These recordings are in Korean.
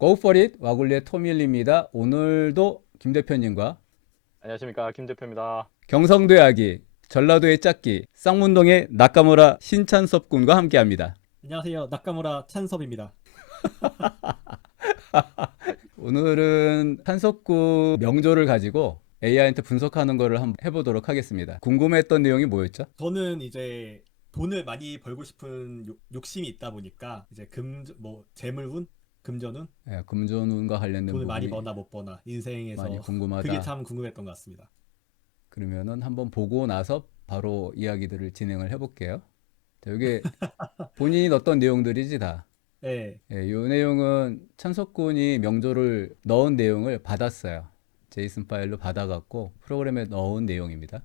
Go for it 와글리의 토밀입니다. 오늘도 김 대표님과 안녕하십니까, 김 대표입니다. 경성도의 아기, 전라도의 짝기, 쌍문동의 나카무라 신찬섭 군과 함께합니다. 안녕하세요. 나카무라 찬섭입니다. 오늘은 찬섭군 명조를 가지고 AI한테 분석하는 거를 한번 해보도록 하겠습니다. 궁금했던 내용이 뭐였죠? 저는 이제 돈을 많이 벌고 싶은 욕심이 있다 보니까 이제 재물운, 금전운, 예, 금전운과 관련된 돈을 많이 부분이 버나 못 버나 인생에서 많이 궁금하다. 그게 참 궁금했던 것 같습니다. 그러면은 한번 보고 나서 바로 이야기들을 진행을 해볼게요. 자, 이게 본인이 넣었던 내용들이지 다. 네, 예, 이 내용은 찬석군이 명조를 넣은 내용을 받았어요. 제이슨 파일로 받아갖고 프로그램에 넣은 내용입니다.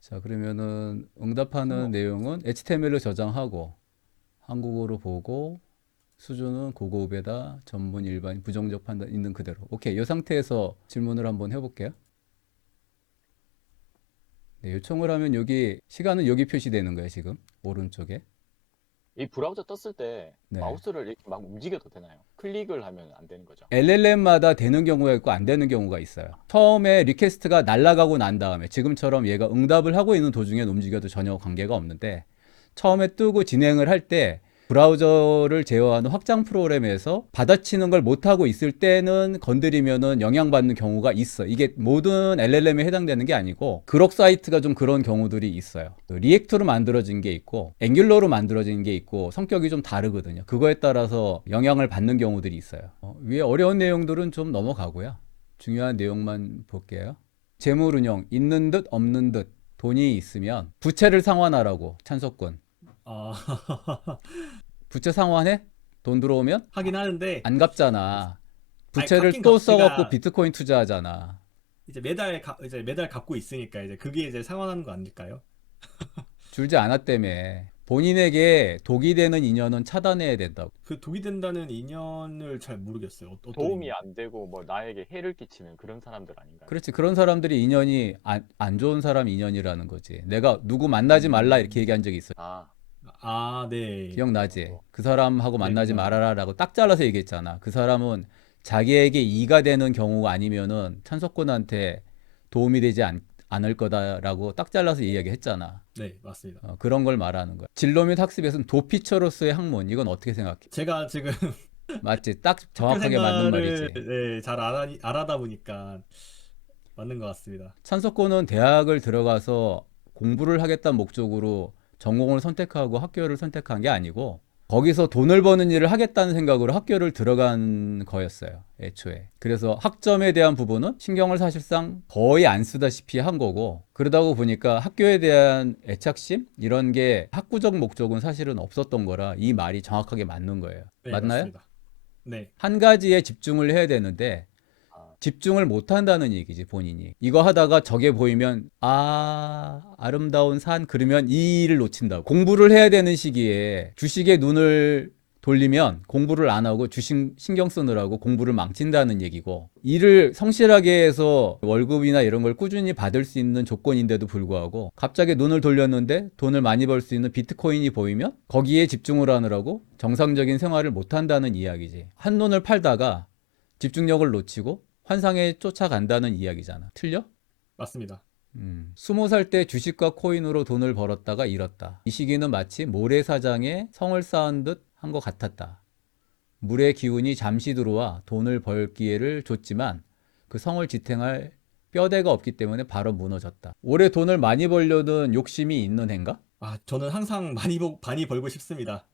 자, 그러면은 응답하는 내용은 HTML로 저장하고 한국어로 보고 수준은 고급에다 전문 일반 부정적 판단 있는 그대로. 오케이, 이 상태에서 질문을 한번 해볼게요. 네, 요청을 하면 여기 시간은 여기 표시되는 거예요. 지금 오른쪽에. 이 브라우저 떴을 때 네. 마우스를 이렇게 막 움직여도 되나요? 클릭을 하면 안 되는 거죠? LLM마다 되는 경우가 있고 안 되는 경우가 있어요. 처음에 리퀘스트가 날아가고 난 다음에 지금처럼 얘가 응답을 하고 있는 도중에 움직여도 전혀 관계가 없는데 처음에 뜨고 진행을 할 때 브라우저를 제어하는 확장 프로그램에서 받아치는 걸 못하고 있을 때는 건드리면은 영향받는 경우가 있어. 이게 모든 LLM에 해당되는 게 아니고 그록 사이트가 좀 그런 경우들이 있어요. 리액트로 만들어진 게 있고 앵귤러로 만들어진 게 있고 성격이 좀 다르거든요. 그거에 따라서 영향을 받는 경우들이 있어요. 위에 어려운 내용들은 좀 넘어가고요. 중요한 내용만 볼게요. 재물운용 있는 듯 없는 듯 돈이 있으면 부채를 상환하라고 찬석군. 아, 부채 상환해? 돈 들어오면? 하긴 하는데 안 갚잖아. 아니, 부채를 갚긴 또 갚지가 써갖고 비트코인 투자하잖아. 이제 매달 갚고 있으니까 이제 그게 이제 상환하는 거 아닐까요? 줄지 않았다며. 본인에게 독이 되는 인연은 차단해야 된다고. 그 독이 된다는 인연을 잘 모르겠어요. 어떤 도움이 인연? 안 되고 뭐 나에게 해를 끼치는 그런 사람들 아닌가요? 그렇지. 그런 사람들이 인연이 안 좋은 사람 인연이라는 거지. 내가 누구 만나지 말라 이렇게 얘기한 적이 있어. 네. 기억나지? 그 사람하고 네, 만나지 기억나요. 말아라라고 딱 잘라서 얘기했잖아. 그 사람은 자기에게 이가 되는 경우가 아니면은 찬석군한테 도움이 되지 않을 거다라고 딱 잘라서 이야기했잖아. 네, 맞습니다. 그런 걸 말하는 거야. 진로 및 학습에서는 도피처로서의 학문, 이건 어떻게 생각해? 제가 지금 맞지? 딱 학교 정확하게 맞는 말이지. 생활을 잘 알아다 보니까 맞는 것 같습니다. 찬석군은 대학을 들어가서 공부를 하겠다는 목적으로 전공을 선택하고 학교를 선택한 게 아니고 거기서 돈을 버는 일을 하겠다는 생각으로 학교를 들어간 거였어요. 애초에. 그래서 학점에 대한 부분은 신경을 사실상 거의 안 쓰다시피 한 거고 그러다 보니까 학교에 대한 애착심? 이런 게 학구적 목적은 사실은 없었던 거라 이 말이 정확하게 맞는 거예요. 네, 맞나요? 맞습니다. 네, 한 가지에 집중을 해야 되는데 아, 집중을 못 한다는 얘기지, 본인이. 이거 하다가 저게 보이면 아름다운 산 그러면 이 일을 놓친다고. 공부를 해야 되는 시기에 주식에 눈을 돌리면 공부를 안 하고 주식 신경 쓰느라고 공부를 망친다는 얘기고, 일을 성실하게 해서 월급이나 이런 걸 꾸준히 받을 수 있는 조건인데도 불구하고 갑자기 눈을 돌렸는데 돈을 많이 벌 수 있는 비트코인이 보이면 거기에 집중을 하느라고 정상적인 생활을 못 한다는 이야기지. 한눈을 팔다가 집중력을 놓치고 환상에 쫓아간다는 이야기잖아. 틀려? 맞습니다. 20살 때 주식과 코인으로 돈을 벌었다가 잃었다. 이 시기는 마치 모래사장에 성을 쌓은 듯 한 것 같았다. 물의 기운이 잠시 들어와 돈을 벌 기회를 줬지만 그 성을 지탱할 뼈대가 없기 때문에 바로 무너졌다. 올해 돈을 많이 벌려는 욕심이 있는 해인가? 저는 항상 많이 벌고 싶습니다.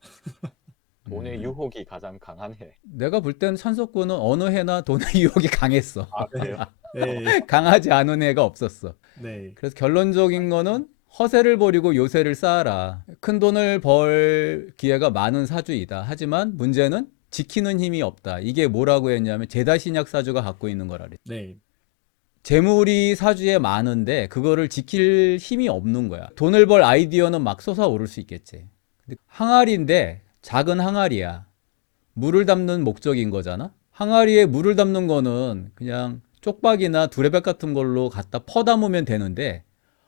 돈의 유혹이 가장 강한 해. 내가 볼 때는 찬석군은 어느 해나 돈의 유혹이 강했어. 아, 그래요? 네, 강하지 않은 해가 없었어. 네, 그래서 결론적인 거는 허세를 버리고 요새를 쌓아라. 큰 돈을 벌 기회가 많은 사주이다. 하지만 문제는 지키는 힘이 없다. 이게 뭐라고 했냐면 제다신약 사주가 갖고 있는 거라래. 네, 재물이 사주에 많은데 그거를 지킬 힘이 없는 거야. 돈을 벌 아이디어는 막 솟아오를 수 있겠지. 근데 항아리인데 작은 항아리야. 물을 담는 목적인 거잖아. 항아리에 물을 담는 거는 그냥 쪽박이나 두레백 같은 걸로 갖다 퍼 담으면 되는데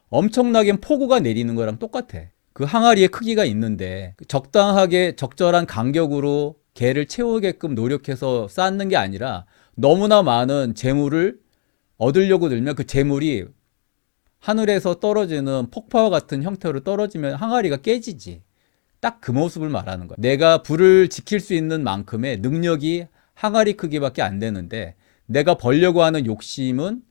엄청나게 폭우가 내리는 거랑 똑같아. 그 항아리의 크기가 있는데 적당하게 적절한 간격으로 개를 채우게끔 노력해서 쌓는 게 아니라 너무나 많은 재물을 얻으려고 들면 그 재물이 하늘에서 떨어지는 폭파와 같은 형태로 떨어지면 항아리가 깨지지. 딱 그 모습을 말하는 거야. 내가 불을 지킬 수 있는 만큼의 능력이 항아리 크기밖에 안 되는데 내가 벌려고 하는 욕심은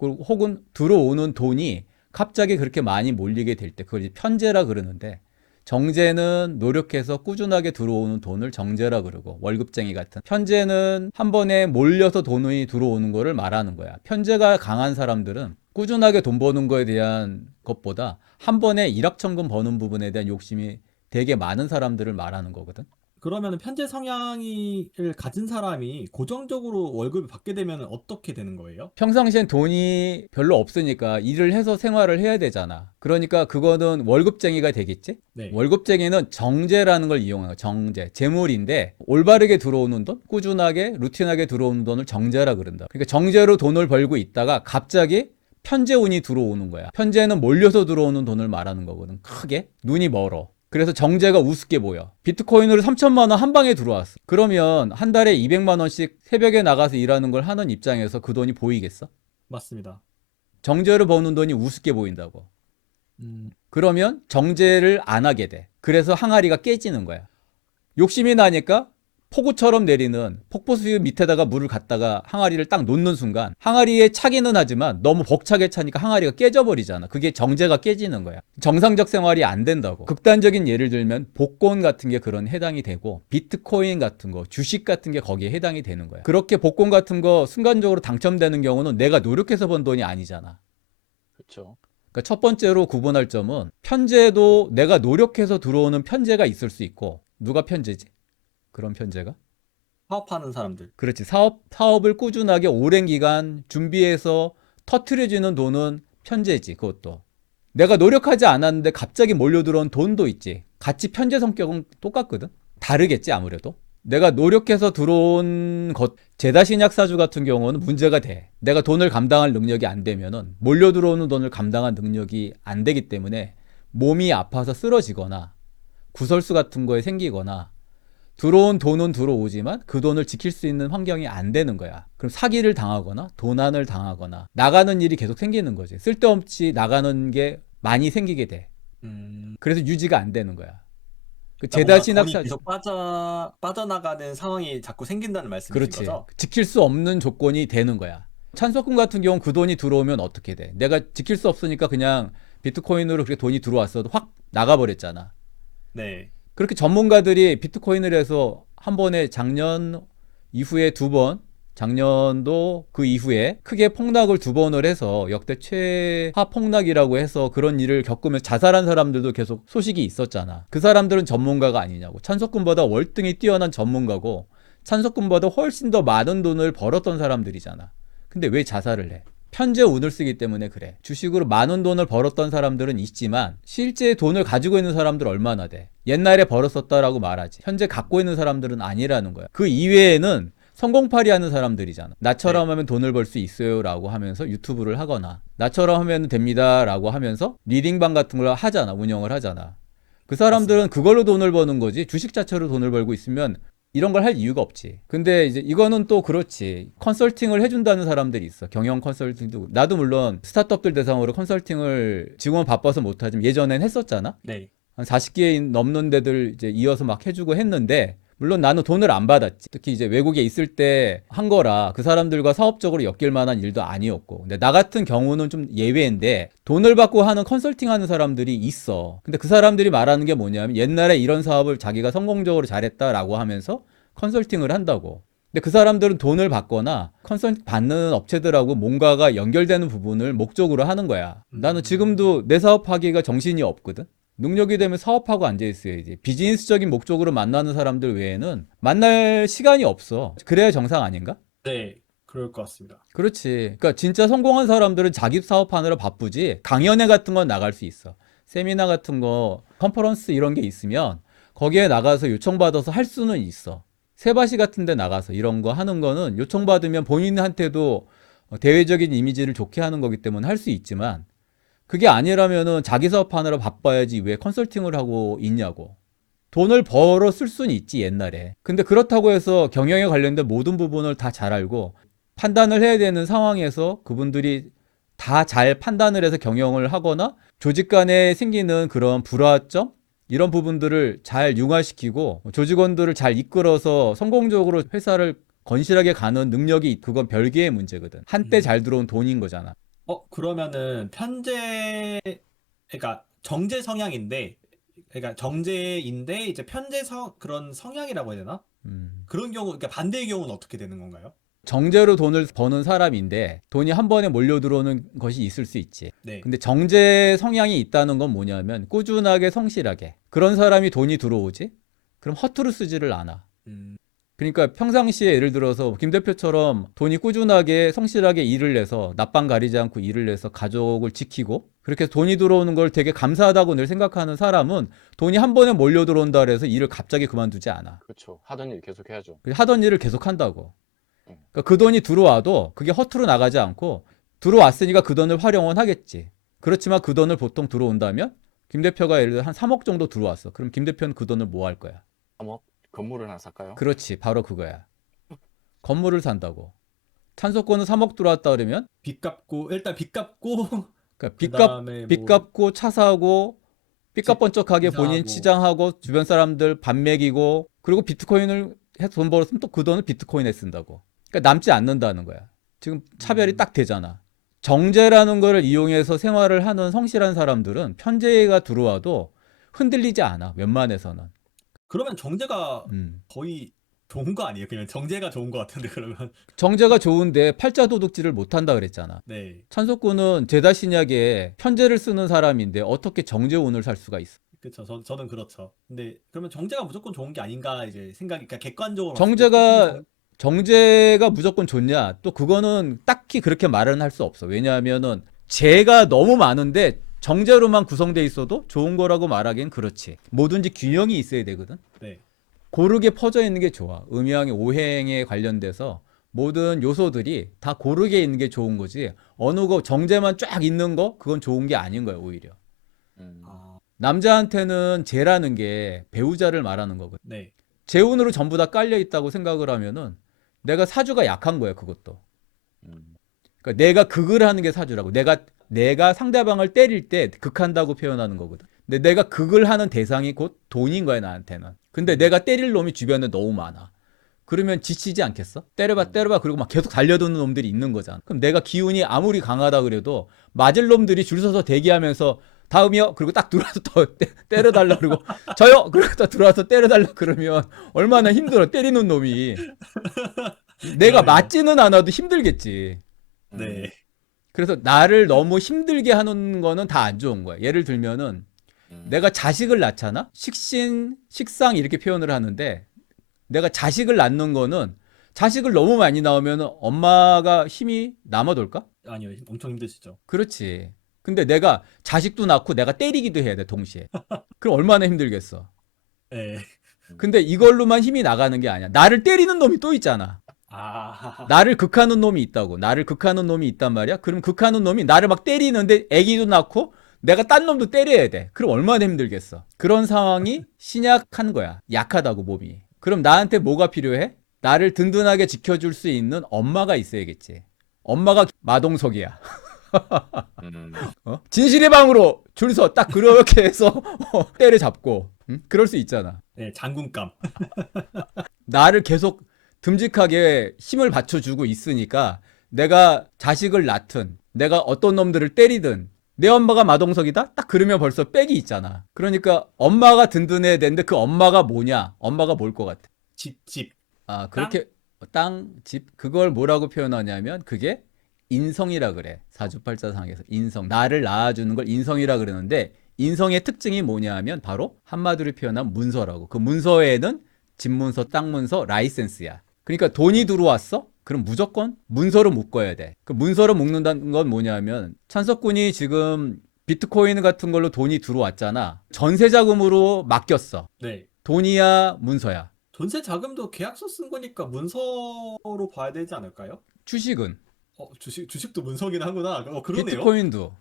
혹은 들어오는 돈이 갑자기 그렇게 많이 몰리게 될 때 그걸 편재라 그러는데 정재는 노력해서 꾸준하게 들어오는 돈을 정재라 그러고 월급쟁이 같은 편재는 한 번에 몰려서 돈이 들어오는 거를 말하는 거야. 편재가 강한 사람들은 꾸준하게 돈 버는 거에 대한 것보다 한 번에 일확천금 버는 부분에 대한 욕심이 되게 많은 사람들을 말하는 거거든. 그러면 편재 성향을 가진 사람이 고정적으로 월급을 받게 되면 어떻게 되는 거예요? 평상시엔 돈이 별로 없으니까 일을 해서 생활을 해야 되잖아. 그러니까 그거는 월급쟁이가 되겠지? 네. 월급쟁이는 정재라는 걸 이용해요. 정재. 재물인데 올바르게 들어오는 돈, 꾸준하게 루틴하게 들어오는 돈을 정재라 그런다. 그러니까 정재로 돈을 벌고 있다가 갑자기 편재운이 들어오는 거야. 편재는 몰려서 들어오는 돈을 말하는 거거든. 크게. 눈이 멀어. 그래서 정재가 우습게 보여. 비트코인으로 3천만 원 한 방에 들어왔어. 그러면 한 달에 200만 원씩 새벽에 나가서 일하는 걸 하는 입장에서 그 돈이 보이겠어? 맞습니다. 정재로 버는 돈이 우습게 보인다고. 그러면 정재를 안 하게 돼. 그래서 항아리가 깨지는 거야. 욕심이 나니까 폭우처럼 내리는 폭포수유 밑에다가 물을 갖다가 항아리를 딱 놓는 순간 항아리에 차기는 하지만 너무 벅차게 차니까 항아리가 깨져버리잖아. 그게 정재가 깨지는 거야. 정상적 생활이 안 된다고. 극단적인 예를 들면 복권 같은 게 그런 해당이 되고 비트코인 같은 거, 주식 같은 게 거기에 해당이 되는 거야. 그렇게 복권 같은 거 순간적으로 당첨되는 경우는 내가 노력해서 번 돈이 아니잖아. 그렇죠. 그러니까 첫 번째로 구분할 점은 편재도 내가 노력해서 들어오는 편재가 있을 수 있고 누가 편재지? 그런 편재가? 사업하는 사람들. 그렇지. 사업을 꾸준하게 오랜 기간 준비해서 터트려지는 돈은 편재지. 그것도. 내가 노력하지 않았는데 갑자기 몰려들어온 돈도 있지. 같이 편재 성격은 똑같거든. 다르겠지 아무래도. 내가 노력해서 들어온 것, 제다신약사주 같은 경우는 문제가 돼. 내가 돈을 감당할 능력이 안 되면은 몰려 들어오는 돈을 감당할 능력이 안 되기 때문에 몸이 아파서 쓰러지거나 구설수 같은 거에 생기거나 들어온 돈은 들어오지만 그 돈을 지킬 수 있는 환경이 안 되는 거야. 그럼 사기를 당하거나 도난을 당하거나 나가는 일이 계속 생기는 거지. 쓸데없이 나가는 게 많이 생기게 돼. 그래서 유지가 안 되는 거야. 그 뭔가 돈이 제다신학사 계속 빠져나가는 상황이 자꾸 생긴다는 말씀이신 그렇지. 거죠? 지킬 수 없는 조건이 되는 거야. 찬석금 같은 경우는 그 돈이 들어오면 어떻게 돼? 내가 지킬 수 없으니까 그냥 비트코인으로 그렇게 돈이 들어왔어도 확 나가버렸잖아. 네. 그렇게 전문가들이 비트코인을 해서 한 번에 작년 이후에 두 번, 작년도 그 이후에 크게 폭락을 두 번을 해서 역대 최하 폭락이라고 해서 그런 일을 겪으면서 자살한 사람들도 계속 소식이 있었잖아. 그 사람들은 전문가가 아니냐고. 찬석금보다 월등히 뛰어난 전문가고 찬석금보다 훨씬 더 많은 돈을 벌었던 사람들이잖아. 근데 왜 자살을 해? 편재 운을 쓰기 때문에 그래. 주식으로 많은 돈을 벌었던 사람들은 있지만 실제 돈을 가지고 있는 사람들 얼마나 돼? 옛날에 벌었었다라고 말하지. 현재 갖고 있는 사람들은 아니라는 거야. 그 이외에는 성공팔이 하는 사람들이잖아. 나처럼 네. 하면 돈을 벌 수 있어요 라고 하면서 유튜브를 하거나 나처럼 하면 됩니다 라고 하면서 리딩방 같은 걸 하잖아. 운영을 하잖아. 그 사람들은 맞습니다. 그걸로 돈을 버는 거지. 주식 자체로 돈을 벌고 있으면 이런 걸 할 이유가 없지. 근데 이제 이거는 또 그렇지. 컨설팅을 해준다는 사람들이 있어. 경영 컨설팅도. 나도 물론 스타트업들 대상으로 컨설팅을 지금은 바빠서 못하지만 예전엔 했었잖아. 네. 한 40개 넘는 데들 이제 이어서 막 해주고 했는데 물론 나는 돈을 안 받았지. 특히 이제 외국에 있을 때 한 거라 그 사람들과 사업적으로 엮일 만한 일도 아니었고. 근데 나 같은 경우는 좀 예외인데 돈을 받고 하는 컨설팅 하는 사람들이 있어. 근데 그 사람들이 말하는 게 뭐냐면 옛날에 이런 사업을 자기가 성공적으로 잘했다라고 하면서 컨설팅을 한다고. 근데 그 사람들은 돈을 받거나 컨설팅 받는 업체들하고 뭔가가 연결되는 부분을 목적으로 하는 거야. 나는 지금도 내 사업하기가 정신이 없거든. 능력이 되면 사업하고 앉아있어야지. 비즈니스적인 목적으로 만나는 사람들 외에는 만날 시간이 없어. 그래야 정상 아닌가? 네. 그럴 것 같습니다. 그렇지. 그러니까 진짜 성공한 사람들은 자기 사업하느라 바쁘지. 강연회 같은 건 나갈 수 있어. 세미나 같은 거, 컨퍼런스 이런 게 있으면 거기에 나가서 요청받아서 할 수는 있어. 세바시 같은 데 나가서 이런 거 하는 거는 요청받으면 본인한테도 대외적인 이미지를 좋게 하는 거기 때문에 할 수 있지만 그게 아니라면은 자기 사업하느라 바빠야지 왜 컨설팅을 하고 있냐고. 돈을 벌어 쓸 수는 있지 옛날에. 근데 그렇다고 해서 경영에 관련된 모든 부분을 다 잘 알고 판단을 해야 되는 상황에서 그분들이 다 잘 판단을 해서 경영을 하거나 조직 간에 생기는 그런 불화점 이런 부분들을 잘 융화시키고 조직원들을 잘 이끌어서 성공적으로 회사를 건실하게 가는 능력이 그건 별개의 문제거든. 한때 잘 들어온 돈인 거잖아. 그러면은 그러니까 정제 성향인데, 그러니까 정제인데 이제 그런 성향이라고 해야 되나? 그런 경우, 그러니까 반대의 경우는 어떻게 되는 건가요? 정제로 돈을 버는 사람인데 돈이 한 번에 몰려 들어오는 것이 있을 수 있지. 네. 근데 정제 성향이 있다는 건 뭐냐면 꾸준하게 성실하게 그런 사람이 돈이 들어오지? 그럼 허투루 쓰지를 않아. 음, 그러니까 평상시에 예를 들어서 김 대표처럼 돈이 꾸준하게 성실하게 일을 내서 낮밤 가리지 않고 일을 내서 가족을 지키고 그렇게 돈이 들어오는 걸 되게 감사하다고 늘 생각하는 사람은 돈이 한 번에 몰려 들어온다 그래서 일을 갑자기 그만두지 않아. 그렇죠. 하던 일 계속 해야죠. 하던 일을 계속 한다고. 그러니까 그 돈이 들어와도 그게 허투루 나가지 않고 들어왔으니까 그 돈을 활용은 하겠지. 그렇지만 그 돈을 보통 들어온다면 김 대표가 예를 들어 한 3억 정도 들어왔어. 그럼 김 대표는 그 돈을 뭐 할 거야? 어머, 건물을 하나 살까요? 그렇지. 바로 그거야. 건물을 산다고. 찬소권은 3억 들어왔다 그러면 일단 빚 갚고 그러니까 그다음에 빚 갚고 차 사고 삐까번쩍하게 본인 이사하고. 치장하고 주변 사람들 밥 먹이고 그리고 비트코인을 해서 돈 벌었으면 또 그 돈을 비트코인에 쓴다고. 그러니까 남지 않는다는 거야. 지금 차별이 딱 되잖아. 정제라는 거를 이용해서 생활을 하는 성실한 사람들은 편제가 들어와도 흔들리지 않아. 웬만해서는. 그러면 정제가 음. 거의 좋은 거 아니에요? 그냥 정제가 좋은 거 같은데 그러면. 정제가 좋은데 팔자 도둑질을 못 한다 그랬잖아. 네. 찬석군은 제다 신약에 편제를 쓰는 사람인데 어떻게 정제운을 살 수가 있어? 그렇죠. 저는 그렇죠. 근데 그러면 정제가 무조건 좋은 게 아닌가 이제 생각이, 그러니까 객관적으로 정제가 무조건 좋냐? 또 그거는 딱히 그렇게 말은 할 수 없어. 왜냐하면은 제가 너무 많은데 정제로만 구성돼 있어도 좋은 거라고 말하기엔 그렇지. 뭐든지 균형이 있어야 되거든. 네. 고르게 퍼져 있는 게 좋아. 음양의 오행에 관련돼서 모든 요소들이 다 고르게 있는 게 좋은 거지. 어느 거 정제만 쫙 있는 거 그건 좋은 게 아닌 거야 오히려. 아, 남자한테는 재라는 게 배우자를 말하는 거거든. 네. 재운으로 전부 다 깔려 있다고 생각을 하면은 내가 사주가 약한 거야 그것도. 음. 그러니까 내가 극을 하는 게 사주라고. 내가 상대방을 때릴 때 극한다고 표현하는 거거든. 근데 내가 극을 하는 대상이 곧 돈인 거야 나한테는. 근데 내가 때릴 놈이 주변에 너무 많아. 그러면 지치지 않겠어? 때려봐 그리고 막 계속 달려드는 놈들이 있는 거잖아. 그럼 내가 기운이 아무리 강하다 그래도 맞을 놈들이 줄 서서 대기하면서 다음이요? 그리고 딱 들어와서 더 때려달라 그러고 저요? 그리고 또 들어와서 때려달라 그러면 얼마나 힘들어 때리는 놈이. 내가 그러네요. 맞지는 않아도 힘들겠지. 네. 그래서 나를 너무 힘들게 하는 거는 다 안 좋은 거야. 예를 들면은 내가 자식을 낳잖아? 식신, 식상 이렇게 표현을 하는데 내가 자식을 낳는 거는 자식을 너무 많이 낳으면 엄마가 힘이 남아돌까? 아니요. 엄청 힘드시죠. 그렇지. 근데 내가 자식도 낳고 내가 때리기도 해야 돼, 동시에. 그럼 얼마나 힘들겠어. 네. 근데 이걸로만 힘이 나가는 게 아니야. 나를 때리는 놈이 또 있잖아. 아, 나를 극하는 놈이 있다고. 나를 극하는 놈이 있단 말이야. 그럼 극하는 놈이 나를 막 때리는데 애기도 낳고 내가 딴 놈도 때려야 돼. 그럼 얼마나 힘들겠어. 그런 상황이 신약한 거야. 약하다고 몸이. 그럼 나한테 뭐가 필요해? 나를 든든하게 지켜줄 수 있는 엄마가 있어야겠지. 엄마가 마동석이야. 진실의 방으로 줄 서 딱 그렇게 해서 때려잡고. 응? 그럴 수 있잖아. 네, 장군감. 나를 계속 듬직하게 힘을 받쳐주고 있으니까 내가 자식을 낳든 내가 어떤 놈들을 때리든 내 엄마가 마동석이다? 딱 그러면 벌써 빽이 있잖아. 그러니까 엄마가 든든해야 되는데 그 엄마가 뭐냐? 엄마가 뭘 것 같아? 집. 아, 그렇게 땅, 집 그걸 뭐라고 표현하냐면 그게 인성이라 그래. 사주팔자상에서 인성. 나를 낳아주는 걸 인성이라 그러는데 인성의 특징이 뭐냐 하면 바로 한마디로 표현하면 문서라고. 그 문서에는 집문서, 땅문서, 라이센스야. 그러니까 돈이 들어왔어? 그럼 무조건 문서로 묶어야 돼. 그 문서로 묶는다는 건 뭐냐면 찬석군이 지금 비트코인 같은 걸로 돈이 들어왔잖아. 전세 자금으로 맡겼어. 네. 돈이야, 문서야. 전세 자금도 계약서 쓴 거니까 문서로 봐야 되지 않을까요? 주식은 주식도 문서긴 하구나. 그러네요. 비트코인도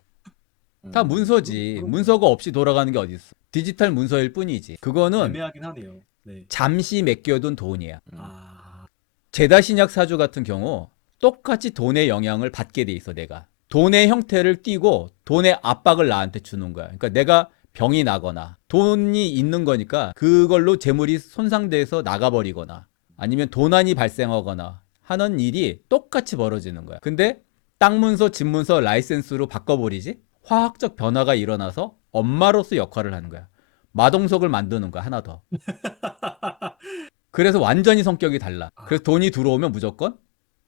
다 문서지. 그런 문서가 없이 돌아가는 게 어디 있어. 디지털 문서일 뿐이지. 그거는 애매하긴 하네요. 네. 잠시 맡겨둔 돈이야. 아, 제다 신약 사주 같은 경우 똑같이 돈의 영향을 받게 돼 있어. 내가 돈의 형태를 띠고 돈의 압박을 나한테 주는 거야. 그러니까 내가 병이 나거나 돈이 있는 거니까 그걸로 재물이 손상돼서 나가버리거나 아니면 도난이 발생하거나 하는 일이 똑같이 벌어지는 거야. 근데 땅 문서, 집 문서, 라이센스로 바꿔버리지? 화학적 변화가 일어나서 엄마로서 역할을 하는 거야. 마동석을 만드는 거야, 하나 더. 그래서 완전히 성격이 달라. 그래서 돈이 들어오면 무조건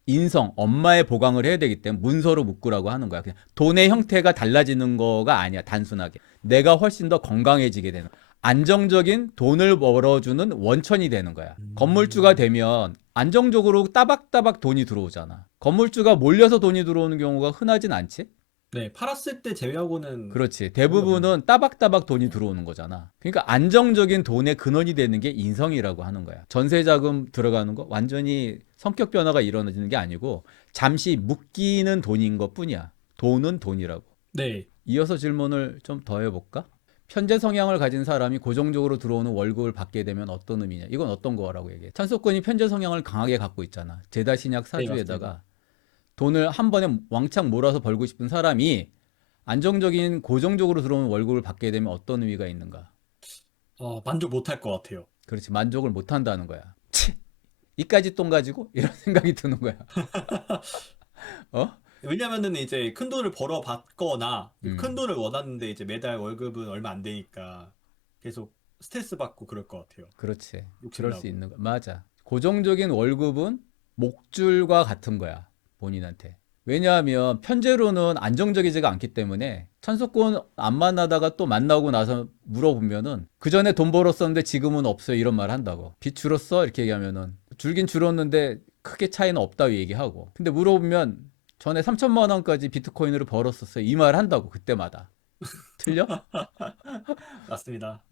인성, 엄마의 보강을 해야 되기 때문에 문서로 묶으라고 하는 거야. 그냥 돈의 형태가 달라지는 거가 아니야, 단순하게. 내가 훨씬 더 건강해지게 되는. 안정적인 돈을 벌어주는 원천이 되는 거야. 건물주가 되면 안정적으로 따박따박 돈이 들어오잖아. 건물주가 몰려서 돈이 들어오는 경우가 흔하진 않지? 네, 팔았을 때 제외하고는 그렇지. 대부분은 따박따박 돈이 들어오는 거잖아. 그러니까 안정적인 돈의 근원이 되는 게 인성이라고 하는 거야. 전세자금 들어가는 거 완전히 성격 변화가 일어나지는 게 아니고 잠시 묶이는 돈인 것 뿐이야. 돈은 돈이라고. 네. 이어서 질문을 좀 더 해볼까? 편재 성향을 가진 사람이 고정적으로 들어오는 월급을 받게 되면 어떤 의미냐? 이건 어떤 거라고 얘기해? 찬석권이 편재 성향을 강하게 갖고 있잖아. 제다 신약 사주에다가 맞습니다. 돈을 한 번에 왕창 몰아서 벌고 싶은 사람이 안정적인 고정적으로 들어오는 월급을 받게 되면 어떤 의미가 있는가? 만족 못할 것 같아요. 그렇지, 만족을 못 한다는 거야. 치, 이까지 돈 가지고 이런 생각이 드는 거야. 어? 왜냐면은 이제 큰 돈을 벌어 받거나 음. 큰 돈을 원하는데 이제 매달 월급은 얼마 안 되니까 계속 스트레스 받고 그럴 것 같아요. 그렇지. 그럴 욕심나고. 수 있는 거. 맞아. 고정적인 월급은 목줄과 같은 거야. 본인한테. 왜냐하면 편제로는 안정적이지가 않기 때문에 찬석권 안 만나다가 또 만나고 나서 물어보면은 그 전에 돈 벌었었는데 지금은 없어요 이런 말 한다고. 빚 줄었어? 이렇게 얘기하면은 줄긴 줄었는데 크게 차이는 없다고 얘기하고. 근데 물어보면 전에 3천만 원까지 비트코인으로 벌었었어요 이 말 한다고 그때마다. 틀려? 맞습니다.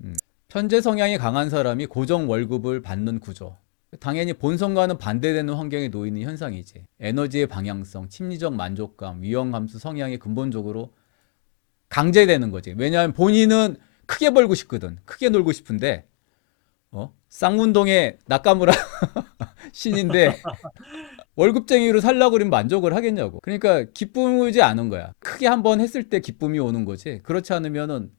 편재 성향이 강한 사람이 고정 월급을 받는 구조. 당연히 본성과는 반대되는 환경에 놓이는 현상이지. 에너지의 방향성, 심리적 만족감, 위험 감수 성향이 근본적으로 강제되는 거지. 왜냐하면 본인은 크게 벌고 싶거든. 크게 놀고 싶은데 쌍문동의 나카무라 신인데 월급쟁이로 살려고 그러면 만족을 하겠냐고. 그러니까 기쁘지 않은 거야. 크게 한번 했을 때 기쁨이 오는 거지. 그렇지 않으면은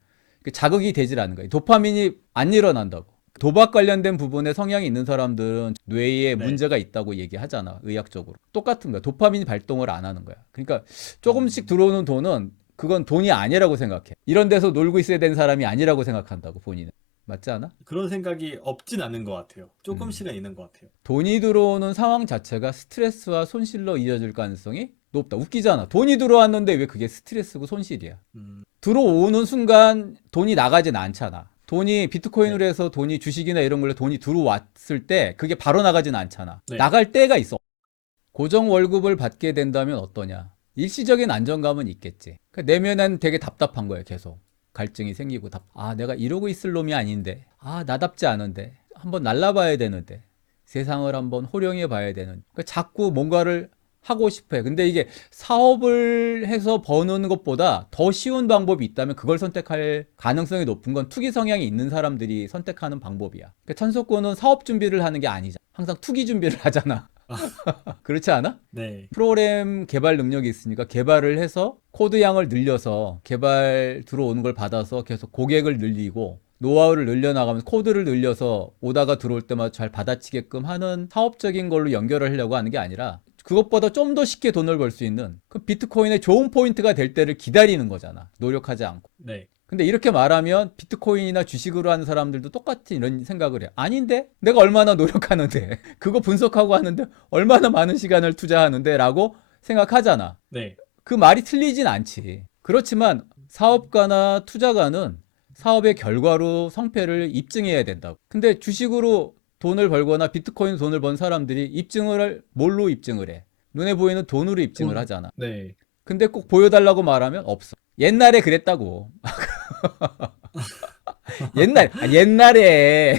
자극이 되질 않은 거야. 도파민이 안 일어난다고. 도박 관련된 부분에 성향이 있는 사람들은 뇌에 네. 문제가 있다고 얘기하잖아. 의학적으로. 똑같은 거야. 도파민이 발동을 안 하는 거야. 그러니까 조금씩 들어오는 돈은 그건 돈이 아니라고 생각해. 이런 데서 놀고 있어야 되는 사람이 아니라고 생각한다고 본인은. 맞지 않아? 그런 생각이 없진 않은 것 같아요. 조금씩은 있는 것 같아요. 돈이 들어오는 상황 자체가 스트레스와 손실로 이어질 가능성이 높다. 웃기잖아. 돈이 들어왔는데 왜 그게 스트레스고 손실이야? 음, 들어오는 순간 돈이 나가진 않잖아. 돈이 비트코인으로 해서 돈이 주식이나 이런 걸로 돈이 들어왔을 때 그게 바로 나가진 않잖아. 네. 나갈 때가 있어. 고정 월급을 받게 된다면 어떠냐? 일시적인 안정감은 있겠지. 그러니까 내면은 되게 답답한 거예요. 계속. 갈증이 생기고 내가 이러고 있을 놈이 아닌데. 나답지 않은데. 한번 날라봐야 되는데. 세상을 한번 호령해 봐야 되는. 그러니까 자꾸 뭔가를 하고 싶어요. 근데 이게 사업을 해서 버는 것보다 더 쉬운 방법이 있다면 그걸 선택할 가능성이 높은 건 투기 성향이 있는 사람들이 선택하는 방법이야. 그러니까 천석권은 사업 준비를 하는 게 아니잖아. 항상 투기 준비를 하잖아. 그렇지 않아? 네. 프로그램 개발 능력이 있으니까 개발을 해서 코드 양을 늘려서 개발 들어오는 걸 받아서 계속 고객을 늘리고 노하우를 늘려나가면서 코드를 늘려서 오다가 들어올 때마다 잘 받아치게끔 하는 사업적인 걸로 연결을 하려고 하는 게 아니라 그것보다 좀 더 쉽게 돈을 벌 수 있는 그 비트코인의 좋은 포인트가 될 때를 기다리는 거잖아. 노력하지 않고. 네. 근데 이렇게 말하면 비트코인이나 주식으로 하는 사람들도 똑같이 이런 생각을 해. 아닌데? 내가 얼마나 노력하는데? 그거 분석하고 하는데 얼마나 많은 시간을 투자하는데? 라고 생각하잖아. 네. 그 말이 틀리진 않지. 그렇지만 사업가나 투자가는 사업의 결과로 성패를 입증해야 된다고. 근데 주식으로 돈을 벌거나 비트코인 돈을 번 사람들이 입증을 뭘로 입증을 해? 눈에 보이는 돈으로 입증을 돈. 하잖아. 네. 근데 꼭 보여달라고 말하면 없어. 옛날에 그랬다고. 옛날에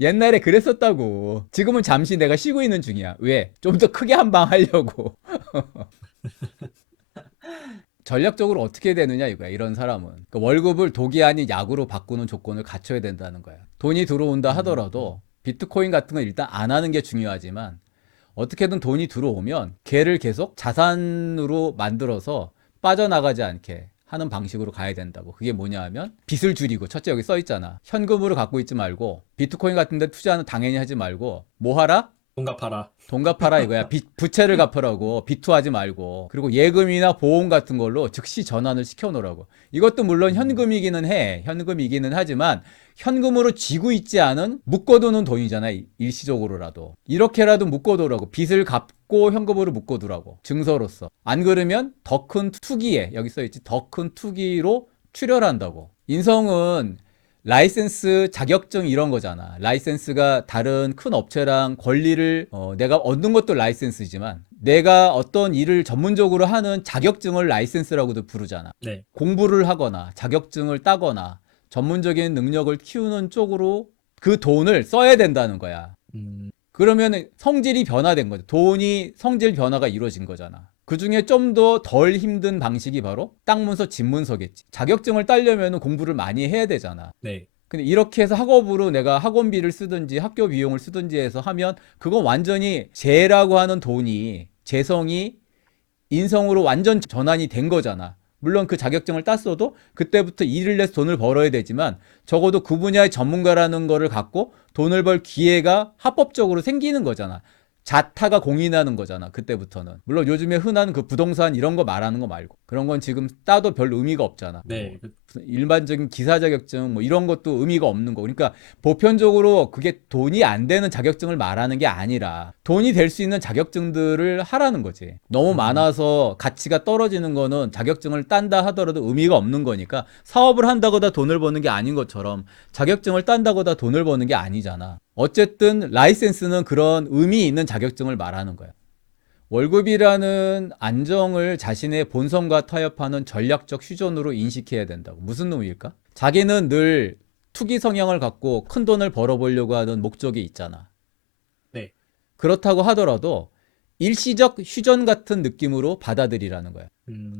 옛날에 그랬었다고. 지금은 잠시 내가 쉬고 있는 중이야. 왜? 좀 더 크게 한 방 하려고. 전략적으로 어떻게 되느냐 이거야. 이런 사람은. 그러니까 월급을 독이 아닌 약으로 바꾸는 조건을 갖춰야 된다는 거야. 돈이 들어온다 하더라도 비트코인 같은 건 일단 안 하는 게 중요하지만 어떻게든 돈이 들어오면 걔를 계속 자산으로 만들어서 빠져나가지 않게 하는 방식으로 가야 된다고. 그게 뭐냐 하면 빚을 줄이고, 첫째 여기 써 있잖아. 현금으로 갖고 있지 말고 비트코인 같은 데 투자는 당연히 하지 말고 뭐 하라? 돈 갚아라. 돈 갚아라 이거야. 부채를 갚으라고. 비투하지 말고. 그리고 예금이나 보험 같은 걸로 즉시 전환을 시켜놓으라고. 이것도 물론 현금이기는 해. 현금이기는 하지만 현금으로 쥐고 있지 않은 묶어두는 돈이잖아. 일시적으로라도. 이렇게라도 묶어두라고. 빚을 갚고 현금으로 묶어두라고. 증서로서. 안 그러면 더 큰 투기에, 여기 써있지, 더 큰 투기로 출혈한다고. 인성은 라이센스, 자격증 이런 거잖아. 라이센스가 다른 큰 업체랑 권리를 내가 얻는 것도 라이센스지만 내가 어떤 일을 전문적으로 하는 자격증을 라이센스라고도 부르잖아. 네. 공부를 하거나 자격증을 따거나 전문적인 능력을 키우는 쪽으로 그 돈을 써야 된다는 거야. 그러면 성질이 변화된 거죠. 돈이 성질 변화가 이루어진 거잖아. 그 중에 좀 더 덜 힘든 방식이 바로 땅문서, 집문서겠지. 자격증을 따려면 공부를 많이 해야 되잖아. 네. 근데 이렇게 해서 학업으로 내가 학원비를 쓰든지 학교 비용을 쓰든지 해서 하면 그건 완전히 재라고 하는 돈이, 재성이 인성으로 완전 전환이 된 거잖아. 물론 그 자격증을 땄어도 그때부터 일을 내서 돈을 벌어야 되지만 적어도 그 분야의 전문가라는 거를 갖고 돈을 벌 기회가 합법적으로 생기는 거잖아. 자타가 공인하는 거잖아. 그때부터는. 물론 요즘에 흔한 그 부동산 이런 거 말하는 거 말고 그런 건 지금 따도 별 의미가 없잖아. 네. 무슨 일반적인 기사 자격증 뭐 이런 것도 의미가 없는 거. 그러니까 보편적으로 그게 돈이 안 되는 자격증을 말하는 게 아니라 돈이 될 수 있는 자격증들을 하라는 거지. 너무 많아서 가치가 떨어지는 거는 자격증을 딴다 하더라도 의미가 없는 거니까 사업을 한다고 다 돈을 버는 게 아닌 것처럼 자격증을 딴다고 다 돈을 버는 게 아니잖아. 어쨌든 라이센스는 그런 의미 있는 자격증을 말하는 거야. 월급이라는 안정을 자신의 본성과 타협하는 전략적 휴전으로 인식해야 된다고. 무슨 의미일까? 자기는 늘 투기 성향을 갖고 큰 돈을 벌어보려고 하는 목적이 있잖아. 네. 그렇다고 하더라도 일시적 휴전 같은 느낌으로 받아들이라는 거야.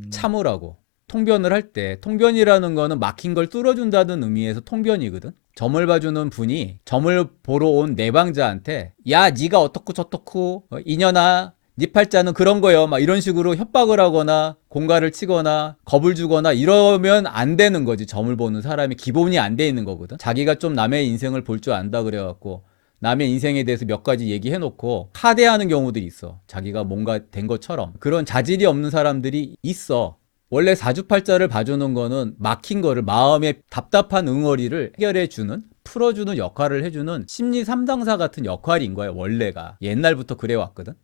참으라고. 통변을 할 때, 통변이라는 거는 막힌 걸 뚫어준다는 의미에서 통변이거든. 점을 봐주는 분이 점을 보러 온 내방자한테 야 니가 어떻고 저떻고 이년아 니 팔자는 그런 거요 막 이런 식으로 협박을 하거나 공갈을 치거나 겁을 주거나 이러면 안 되는 거지. 점을 보는 사람이 기본이 안 돼 있는 거거든. 자기가 좀 남의 인생을 볼 줄 안다 그래갖고 남의 인생에 대해서 몇 가지 얘기해놓고 하대하는 경우들이 있어. 자기가 뭔가 된 것처럼. 그런 자질이 없는 사람들이 있어. 원래 사주팔자를 봐주는 거는 막힌 거를, 마음의 답답한 응어리를 해결해주는, 풀어주는 역할을 해주는 심리 상담사 같은 역할인 거야. 원래가 옛날부터 그래왔거든.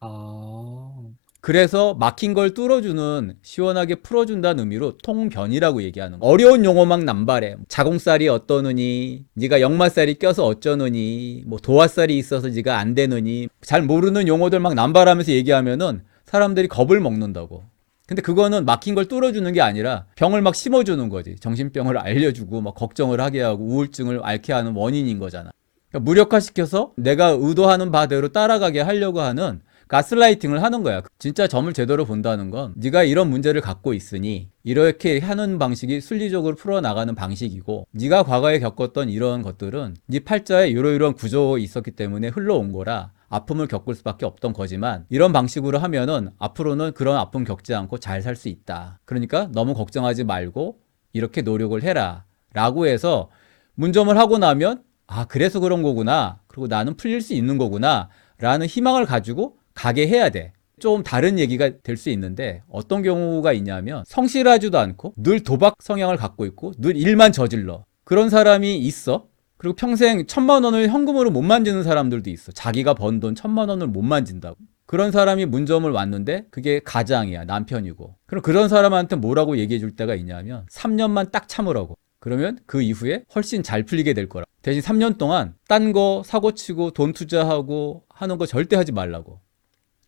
그래서 막힌 걸 뚫어주는, 시원하게 풀어준다는 의미로 통변이라고 얘기하는 거야. 어려운 용어 막 남발해. 자공살이 어떠느니, 네가 역마살이 껴서 어쩌느니, 뭐 도화살이 있어서 네가 안 되느니, 잘 모르는 용어들 막 남발하면서 얘기하면은 사람들이 겁을 먹는다고. 근데 그거는 막힌 걸 뚫어주는 게 아니라 병을 막 심어주는 거지. 정신병을 알려주고 막 걱정을 하게 하고 우울증을 앓게 하는 원인인 거잖아. 그러니까 무력화시켜서 내가 의도하는 바대로 따라가게 하려고 하는 가스라이팅을 하는 거야. 진짜 점을 제대로 본다는 건 네가 이런 문제를 갖고 있으니 이렇게 하는 방식이 순리적으로 풀어나가는 방식이고, 네가 과거에 겪었던 이런 것들은 네 팔자에 이러이러한 구조가 있었기 때문에 흘러온 거라 아픔을 겪을 수밖에 없던 거지만, 이런 방식으로 하면은 앞으로는 그런 아픔 겪지 않고 잘 살 수 있다. 그러니까 너무 걱정하지 말고 이렇게 노력을 해라 라고 해서 문점을 하고 나면 아 그래서 그런 거구나, 그리고 나는 풀릴 수 있는 거구나 라는 희망을 가지고 가게 해야 돼. 좀 다른 얘기가 될 수 있는데 어떤 경우가 있냐면 성실하지도 않고 늘 도박 성향을 갖고 있고 늘 일만 저질러. 그런 사람이 있어. 그리고 평생 1,000만 원을 현금으로 못 만지는 사람들도 있어. 자기가 번 돈 1,000만 원을 못 만진다고. 그런 사람이 문점을 왔는데 그게 가장이야, 남편이고. 그럼 그런 사람한테 뭐라고 얘기해 줄 때가 있냐면 3년만 딱 참으라고. 그러면 그 이후에 훨씬 잘 풀리게 될 거라. 대신 3년 동안 딴 거 사고치고 돈 투자하고 하는 거 절대 하지 말라고.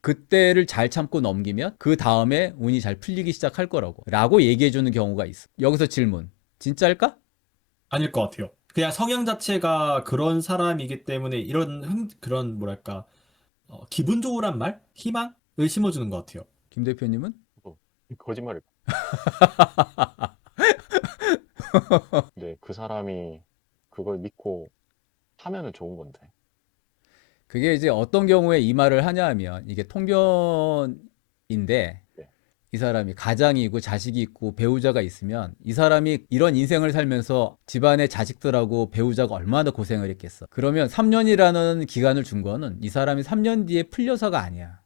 그때를 잘 참고 넘기면 그 다음에 운이 잘 풀리기 시작할 거라고 라고 얘기해 주는 경우가 있어. 여기서 질문, 진짜일까? 아닐 것 같아요. 그냥 성향 자체가 그런 사람이기 때문에 이런 그런 뭐랄까 기분 좋으란 말? 희망을 심어주는 것 같아요. 김 대표님은? 거짓말을. 근데 그 사람이 그걸 믿고 하면은 좋은 건데. 그게 이제 어떤 경우에 이 말을 하냐 하면 이게 통변인데 네. 이 사람이 가장이고 자식이 있고 배우자가 있으면 이 사람이 이런 인생을 살면서 집안의 자식들하고 배우자가 얼마나 고생을 했겠어. 그러면 3년이라는 기간을 준 거는 이 사람이 3년 뒤에 풀려서가 아니야.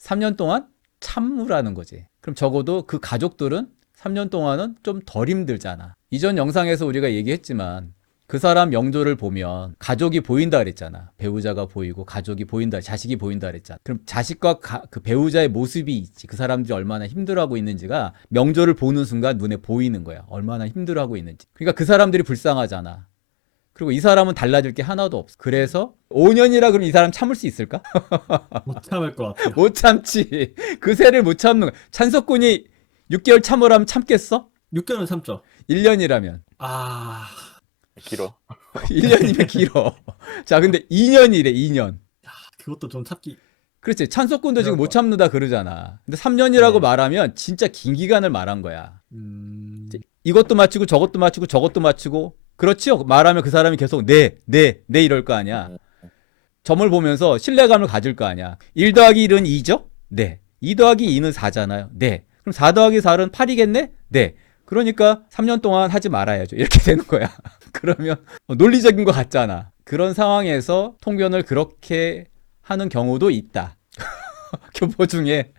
3년 동안 참으라는 거지. 그럼 적어도 그 가족들은 3년 동안은 좀 덜 힘들잖아. 이전 영상에서 우리가 얘기했지만 그 사람 명조를 보면 가족이 보인다 그랬잖아. 배우자가 보이고 가족이 보인다, 자식이 보인다 그랬잖아. 그럼 자식과 그 배우자의 모습이 있지. 그 사람들이 얼마나 힘들어하고 있는지가 명조를 보는 순간 눈에 보이는 거야. 얼마나 힘들어하고 있는지. 그러니까 그 사람들이 불쌍하잖아. 그리고 이 사람은 달라질 게 하나도 없어. 그래서 5년이라 그러면 이 사람 참을 수 있을까? 못 참을 것 같아요. 못 참지. 그 세를 못 참는 거야. 찬석군이 6개월 참으라면 참겠어? 6개월은 참죠. 1년이라면. 아, 길어. 1년이면 길어. 자, 근데 2년이래, 2년. 그것도 좀 참기. 그렇지. 찬석군도 지금 그럴 못 참는다 그러잖아. 근데 3년이라고 네. 말하면 진짜 긴 기간을 말한 거야. 음, 이것도 맞추고 저것도 맞추고 저것도 맞추고. 그렇지요? 말하면 그 사람이 계속 네 이럴 거 아니야. 점을 보면서 신뢰감을 가질 거 아니야. 1 더하기 1은 2죠? 네. 2 더하기 2는 4잖아요. 네. 그럼 4 더하기 4는 8이겠네? 네. 그러니까 3년 동안 하지 말아야죠. 이렇게 되는 거야. 그러면 논리적인 것 같잖아. 그런 상황에서 통변을 그렇게 하는 경우도 있다. 교포 중에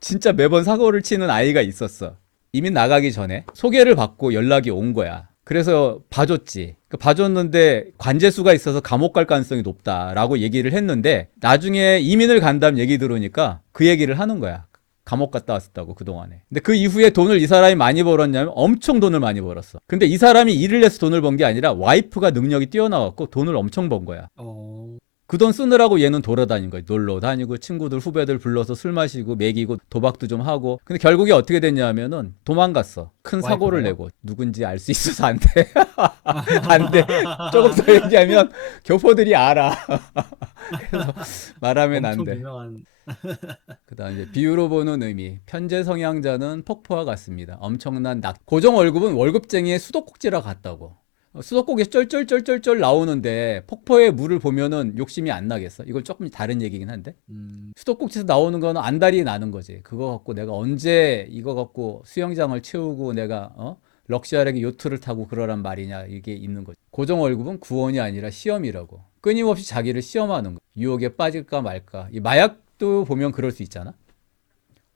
진짜 매번 사고를 치는 아이가 있었어. 이민 나가기 전에 소개를 받고 연락이 온 거야. 그래서 봐줬지. 봐줬는데 관제수가 있어서 감옥 갈 가능성이 높다라고 얘기를 했는데 나중에 이민을 간다는 얘기 들으니까 그 얘기를 하는 거야. 감옥 갔다 왔었다고 그동안에. 근데 그 이후에 돈을 이 사람이 많이 벌었냐면 엄청 돈을 많이 벌었어. 근데 이 사람이 일을 해서 돈을 번 게 아니라 와이프가 능력이 뛰어나갖고 돈을 엄청 번 거야. 그 돈 쓰느라고 얘는 돌아다닌 거야. 놀러 다니고 친구들 후배들 불러서 술 마시고 먹이고 도박도 좀 하고. 근데 결국에 어떻게 됐냐면은 도망갔어. 큰 사고를 와이프가요? 내고. 누군지 알 수 있어서 안 돼. 안 돼. 조금 더 얘기하면 교포들이 알아. 그래서 말하면 안 엄청 돼. 유명한. 그다음 이제 비유로 보는 의미. 편재 성향자는 폭포와 같습니다. 엄청난 고정 월급은 월급쟁이의 수도꼭지랑 같다고. 수도꼭지 쩔쩔쩔쩔쩔 나오는데 폭포의 물을 보면은 욕심이 안 나겠어? 이건 조금 다른 얘기긴 한데. 수도꼭지에서 나오는 거는 안달이 나는 거지. 그거 갖고 내가 언제 이거 갖고 수영장을 채우고 내가 럭셔리하게 요트를 타고 그러란 말이냐, 이게 있는 거지. 고정 월급은 구원이 아니라 시험이라고. 끊임없이 자기를 시험하는 거. 유혹에 빠질까 말까. 이 마약도 보면 그럴 수 있잖아.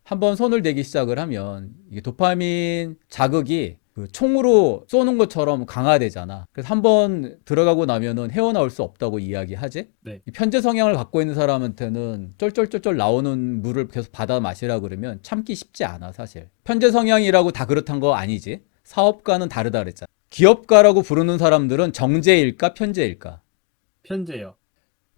한번 손을 대기 시작을 하면 이게 도파민 자극이 그 총으로 쏘는 것처럼 강화되잖아. 그래서 한번 들어가고 나면은 헤어나올 수 없다고 이야기하지. 네. 이 편재 성향을 갖고 있는 사람한테는 쩔쩔쩔쩔 나오는 물을 계속 받아 마시라 그러면 참기 쉽지 않아, 사실. 편재 성향이라고 다 그렇단 거 아니지. 사업가는 다르다 그랬잖아. 기업가라고 부르는 사람들은 정제일까 편재일까? 편제요.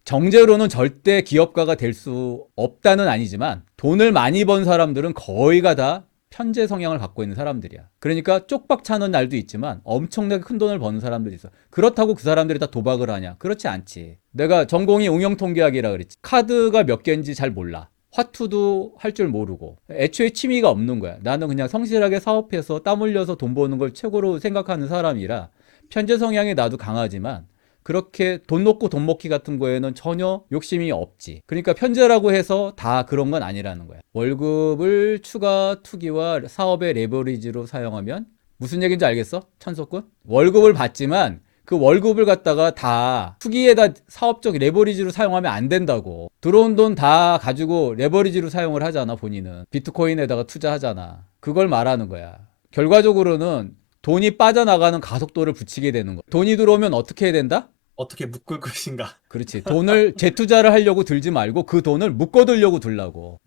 정제로는 절대 기업가가 될 수 없다는 아니지만 돈을 많이 번 사람들은 거의가 다 편재 성향을 갖고 있는 사람들이야. 그러니까 쪽박 차는 날도 있지만 엄청나게 큰 돈을 버는 사람들이 있어. 그렇다고 그 사람들이 다 도박을 하냐? 그렇지 않지. 내가 전공이 응용통계학이라 그랬지. 카드가 몇 개인지 잘 몰라. 화투도 할 줄 모르고 애초에 취미가 없는 거야. 나는 그냥 성실하게 사업해서 땀 흘려서 돈 버는 걸 최고로 생각하는 사람이라 편재 성향이 나도 강하지만 그렇게 돈 놓고 돈 먹기 같은 거에는 전혀 욕심이 없지. 그러니까 편제라고 해서 다 그런 건 아니라는 거야. 월급을 추가 투기와 사업의 레버리지로 사용하면 무슨 얘기인지 알겠어? 찬석군? 월급을 받지만 그 월급을 갖다가 다 투기에다 사업적 레버리지로 사용하면 안 된다고. 들어온 돈 다 가지고 레버리지로 사용을 하잖아, 본인은. 비트코인에다가 투자하잖아. 그걸 말하는 거야. 결과적으로는 돈이 빠져나가는 가속도를 붙이게 되는 거야. 돈이 들어오면 어떻게 해야 된다? 어떻게 묶을 것인가. 그렇지. 돈을 재투자를 하려고 들지 말고 그 돈을 묶어두려고 들라고.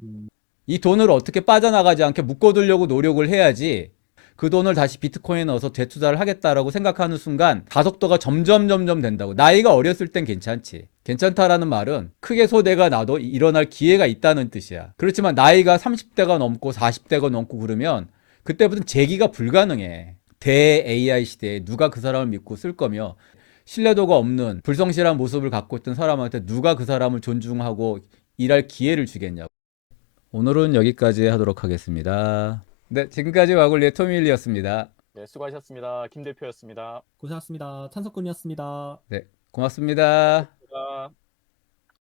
이 돈을 어떻게 빠져나가지 않게 묶어두려고 노력을 해야지 그 돈을 다시 비트코인에 넣어서 재투자를 하겠다라고 생각하는 순간 가속도가 점점 된다고. 나이가 어렸을 땐 괜찮지. 괜찮다라는 말은 크게 소대가 나도 일어날 기회가 있다는 뜻이야. 그렇지만 나이가 30대가 넘고 40대가 넘고 그러면 그때부터는 재기가 불가능해. 대 AI 시대에 누가 그 사람을 믿고 쓸 거며 신뢰도가 없는 불성실한 모습을 갖고 있던 사람한테 누가 그 사람을 존중하고 일할 기회를 주겠냐고. 오늘은 여기까지 하도록 하겠습니다. 네, 지금까지 와글리의 토미일리였습니다. 네, 수고하셨습니다. 김 대표였습니다. 고생하셨습니다. 찬석군이었습니다. 네, 고맙습니다. 고맙습니다.